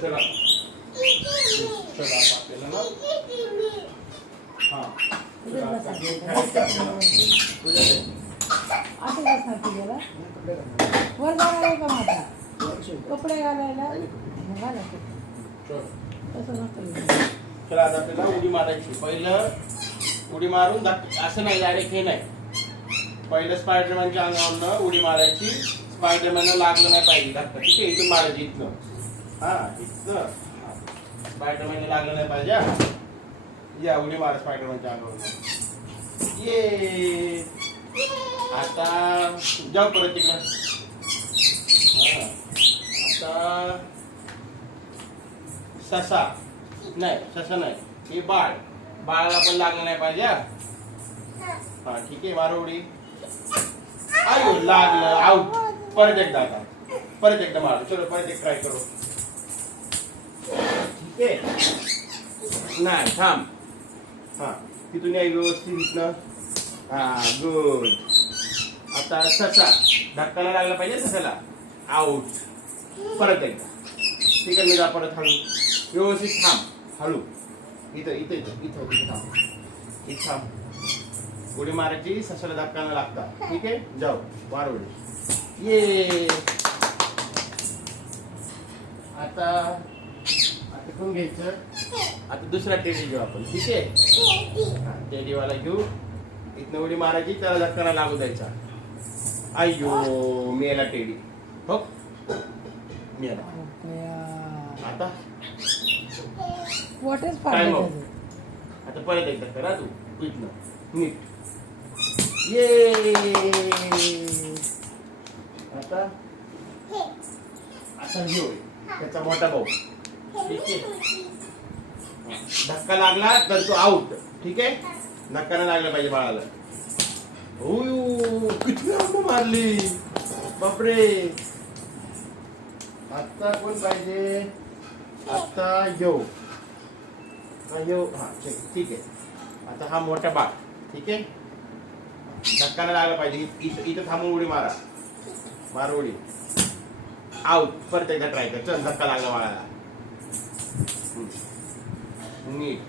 चला चला आपल्याला ना हा असं बसणार तुझ्याला वर जाणार का माझा कपडे घालायला घाला तसं नसतं. चला आता आपल्याला उडी मारायची. पहिलं उडी मारून असं नाही, डायरेक्ट हे नाही. पहिलं स्पायडरमॅनच्या अंगावरनं उडी मारायची. स्पायडरमॅनला लागलं नाही पाहिजे धक्का. ठीक आहे, इथून मारायची इथनं. हा इथनं स्पायडरमॅनला लागलं नाही पाहिजे. या उडी मारा स्पायडरमॅनच्या अंगावरनं. ये आता जाऊ परत तिकडं. हा आता ससा नाही, ससा नाही, हे बाळ. बाळाला पण लागलं नाही पाहिजे. हा ठीक आहे, मारा उडी. आयो लागलं, आउट. परत एकदा आता परत एकदा मार. चलो परत एक ट्राय करू. ठीक आहे, नाही थांब. हा तिथून या व्यवस्थित इथनं. हा गुड. आता ससा धक्काला लागला पाहिजे ससाला. आउट. परत एकदा तिकडनं जा. परत हळू व्यवस्थित थांब. हळू इथं इथं इथं इथं इथं थांब. इथं थांब. उडी मारायची, ससाला धक्का न लागता. ठीक आहे, जाऊ मार उडी. ये आता आता कोण घ्यायचं. आता दुसरा टेडी घेऊ आपण. ठीक आहे, टेडीवाला घेऊ. इथनं उडी मारायची, त्याला धक्का न लागू द्यायचा. अय्यो मेला टेडी. हो मेला. आता वॉटच टाइम पाहिजे. आउट. आता परत एकदा करा तू इथनं नीट. ये आता असा घेऊ त्याचा मोठा भाऊ. ठीक आहे, धक्का लागला तर तो आउट. ठीक आहे, धक्का नाही लागला पाहिजे बाळाला. ओयो किती राऊंड मारली बापरे. आता कोण पाहिजे. आता येऊ येऊ. हा ठीक आहे. आता हा मोठा बाळ. ठीक आहे, धक्का नाही लागला पाहिजे. इथं थांबून उडी मारा. मार उडी. आउट. परत एकदा ट्राय कर. चल धक्का लागला बाळाला. नीट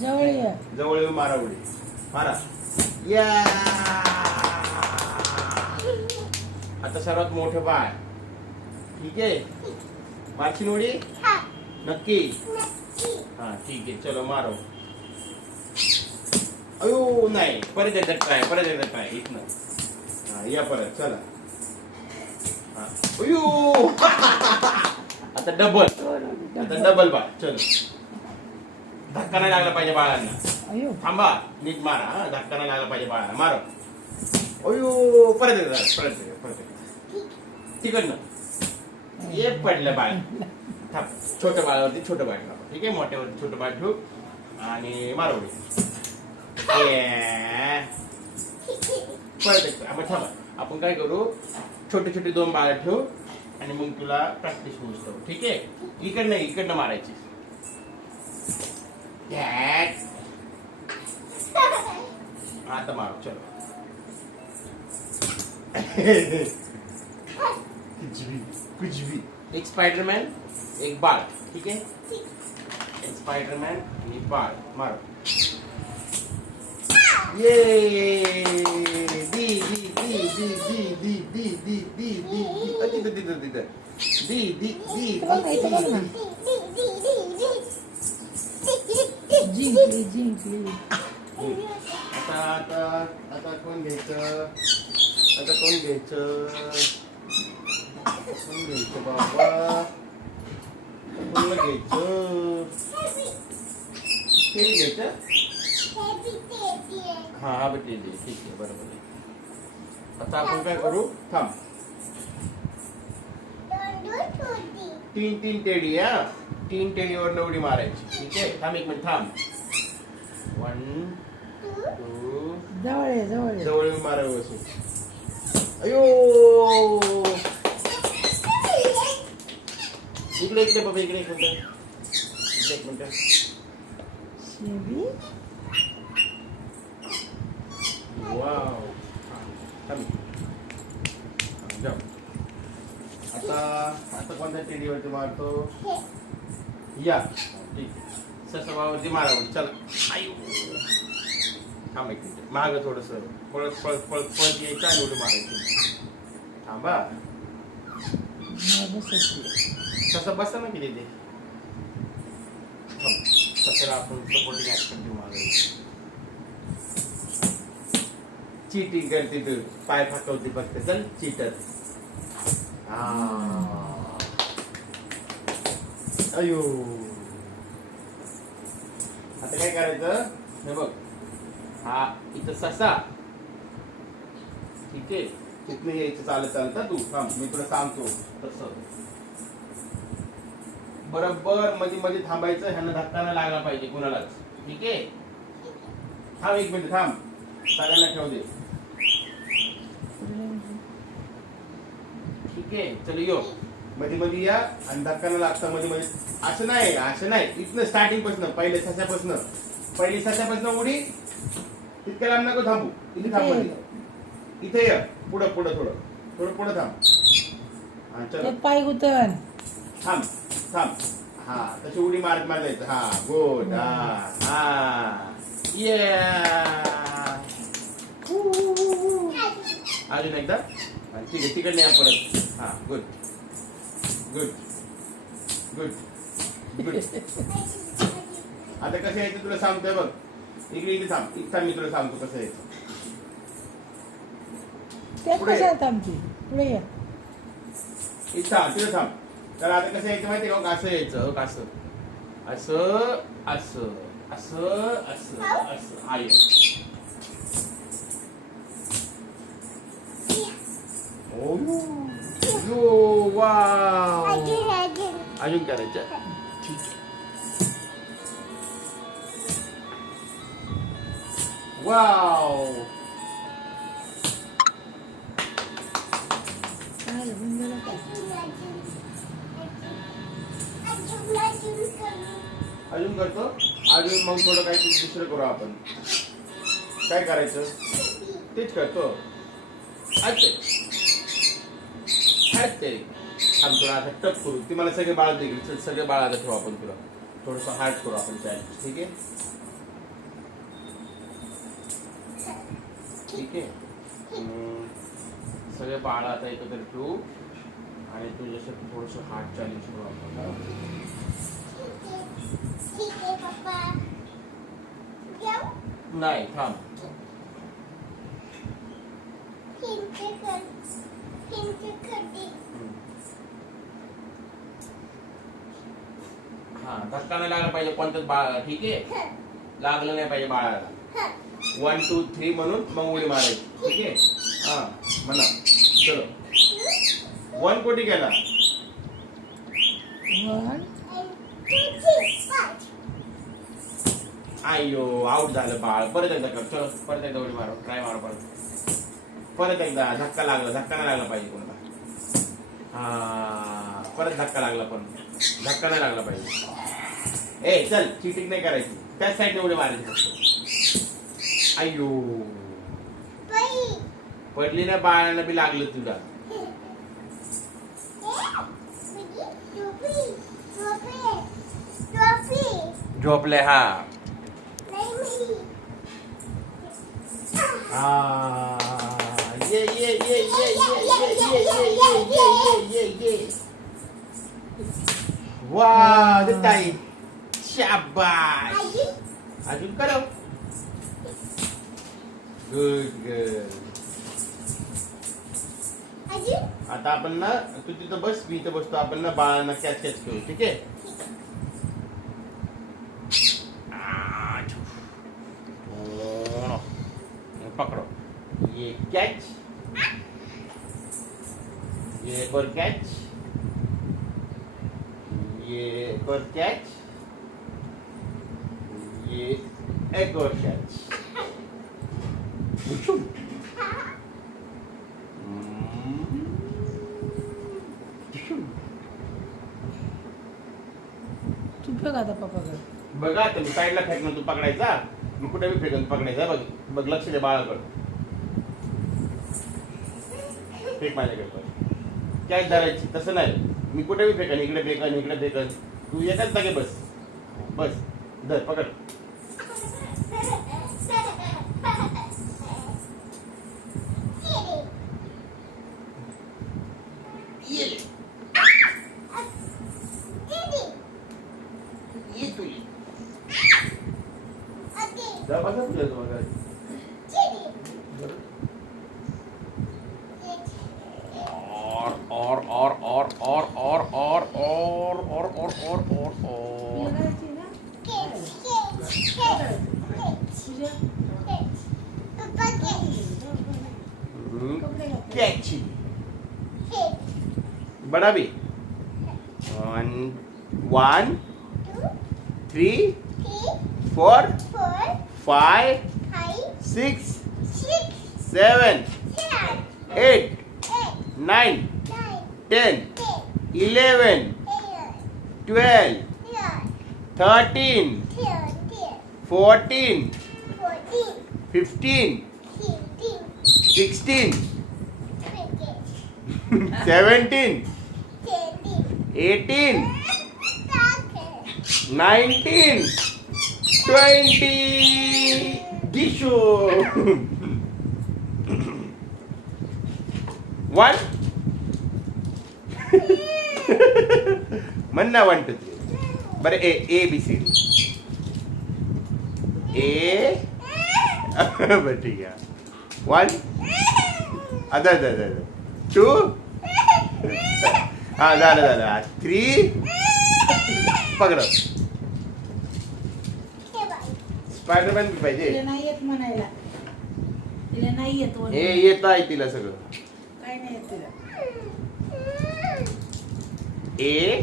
जवळ ये. जवळ येऊन मारा उडी. मारा. या आता सर्वात मोठं बाळ. ठीक आहे, मारशील उडी नक्की. हा ठीक आहे, चलो मारो. अयो नाही, परत एकदा ट्राय. परत एकदा ट्राय इथनं. हा या परत. चला. अयो आता डबल. आता डबल बाळ. चल धक्का नाही लागला पाहिजे बाळांना. थांबा नीट मारा. हा धक्का नाही लागला पाहिजे बाळांना. मारो. अयो परत एकदा परत एकदा परत एकदा तिकडनं. ये पडलं बाळ. थांब. छोट्या बाळावरती छोटं बाळ ठेवा. ठीक आहे, मोठ्यावरती छोटं बाळ ठेवू आणि मारवडी. परत एकदा आपण थांबा. आपण काय करू, छोटे छोटे 2 बाळ ठेवू आणि मग तुला प्रॅक्टिस होऊ शकतो. ठीक आहे, इकडनं मारायची. आता मारो. चलो कुछ भी. एक स्पाइडरमैन एक बाळ. ठीक आहे, एक स्पाइडरमैन आणि बाळ. मारो. ये दी दी दी दी दी दी दी दी दी दी दी दी दी दी दी जिंकली जिंकली. आता कोण घ्यायचं. आता कोण घ्यायचं. कोण घ्यायचं बाबा. कोण घ्यायचं. ते घ्यायचं. हा भेटली. ठीक आहे, बरोबर आहे. आता आपण काय करू. थांब. 3 टेडी. हा 3 टेडीवर उडी मारायची. ठीक आहे, थांब 1 मिनिट थांब. 1 2 जवळ ये जवळ ये. जवळ येऊन मारा व्यवस्थित. अयो इकडे बाबा. इकडे 1 मिनिट. 1 मिनिट. शेबी. वाव. जाऊ. आता कोणत्या टेडीवरती मारतो. या ठीक ससाबावरती मारावं चला आयु थांब एक मिनिट मागं थोडस पळत पळत पळत पळत यायचं आणि उडी मारायची थांबा तसं बसा ना किती ते ससाला आपण सपोर्टिंग ऍक्शन देऊ मागे चीटिंग करते तू पाय फाकवते फक्त चल चीटर अयो आता काय करायचं हे बघ हा इथं ससा ठीक आहे तिथनं यायचं चालत चालत तू थांब मी तुला सांगतो तसं बरोबर मध्ये मध्ये थांबायचं ह्यांना धक्का नाही लागला पाहिजे कुणालाच ठीक आहे थांब एक मिनिट थांब सगळ्यांना ठेव दे ठीक आहे चल यो मध्ये मध्ये या आणि धक्का न लागता मध्ये मध्ये असं नाही इथनं स्टार्टिंग पासून पहिल्या सशापासून उडी तितक्या लांब नको थांबू इथे थांब इथे ये पुढं थोडं पुढं थांब चल पाय गुतन थांब हा तशी उडी मारत जायचं हा गुड हा ये अजून एकदा ठीक आहे तिकडे या परत हा गुड आता कसं यायचं तुला सांगतोय बघ इकडे थांब मी तुला सांगतो कसं यायचं पुढे या तिथं थांब तर आता कसं यायचं माहिती का असं यायचं असं हा ये अजून करायचं ठीक वाव अजून करतो अजून मग थोडं काहीतरी दुसरं करू आपण काय करायचं तेच करतो तुला आता टप करू ती मला सगळे बाळ देखील सगळे बाळाला ठेवू आपण तुला थोडस हार्ड करू आपण चॅलेंज ठीक आहे सगळे बाळ आता एकत्र ठेवू आणि तुझ्यासाठी थोडस हार्ड चॅलेंज करू आपण नाही थांब हा धक्का नाही लागला पाहिजे कोणत्याच बाळाला ठीक आहे लागलं नाही पाहिजे बाळाला 1 2 3 म्हणून मग उडी मारायची ठीक आहे हा म्हणा चलो 1 कोटी गेला 1 आयो आउट झालं बाळ परत एकदा कर चलो परत एकदा उडी मारो ट्राय मारो परत एकदा धक्का नाही लागला पाहिजे कोणाला हा परत धक्का लागला धक्का नाही लागला पाहिजे ए चल चीटिंग नाही करायची त्याच साईडने उडी मारायची अयो पडली ना बाळाला बी लागलं तुला झोपले हा वाह ताई शाबाश अजून करो गुड आता आपण ना तू तिथं बस मी इथं बसतो आपण ना बाळांना कॅच करू ठीक आहे पकड़ो ये कैच ये एक और कैच ये एक और कैच ये एक और कैच तू फेक आता पप्पाकडे बघा तुम्ही साईडला फेकणं तू पकडायचा मी कुठे बी फेकून पकडायचा बघ बघ लक्ष दे बाळाकडे फेक माझ्याकडे कॅच धरायची तसं नाही मी कुठे बी फेकन इकडे फेकन तू एकाच जागे बस. बस. धर पकड. ये ले. ये तू ये. जा बसा तुझ्या जवळ काय. और. कैची. बड़ा भी. 1 3 4 5 6 7 8 9 10 11 12 13 14 15 16 17 18 19 20 Gishu. 1 म्हणना 1 2 3 बरं. A B C D. ए बरं ठीक आहे. 1 अदर 2 हा झालं 3 पकड. स्पायडरमॅन बी पाहिजे. तिला नाही येत म्हणायला. तिला नाही येत हे येत आहे तिला सगळं. काय नाही येत तिला. ए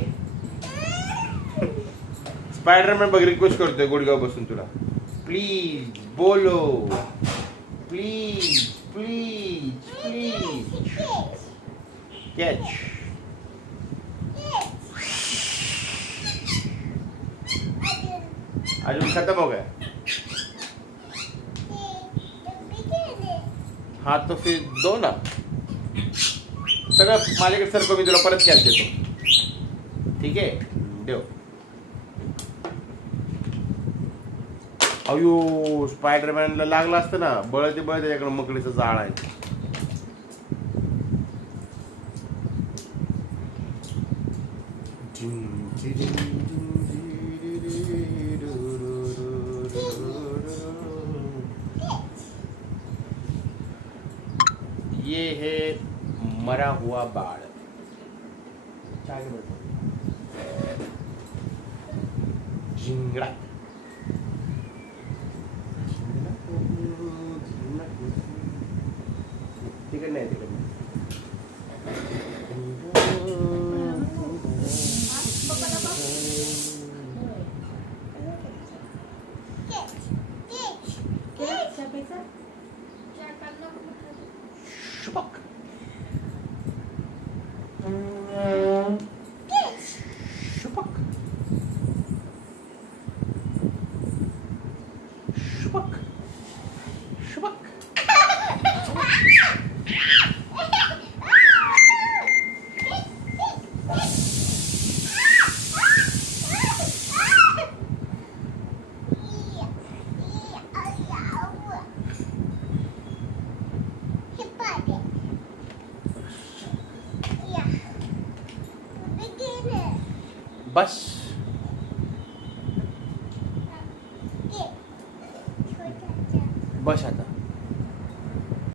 स्पायडरमॅन बघ रिक्वेस्ट करतोय गुडगाव बसून तुला. प्लीज बोलो. Please please please catch. अजून खत्म हो गया. हाँ तो फिर दो ना. सगळं माझ्याकडे सरको मी तुला परत कॅच देतो. ठीक आहे देव. अयो स्पायडरमॅनला लागला असतं ना. बळते त्याच्याकडे मकडीचं जाळ आहे. ये है मरा हुआ बाढ़. झिंगड़ा. तिकड नाही तिकड नाही. शुभक. शुभक. शुभक. शुभक. बस. बस आता.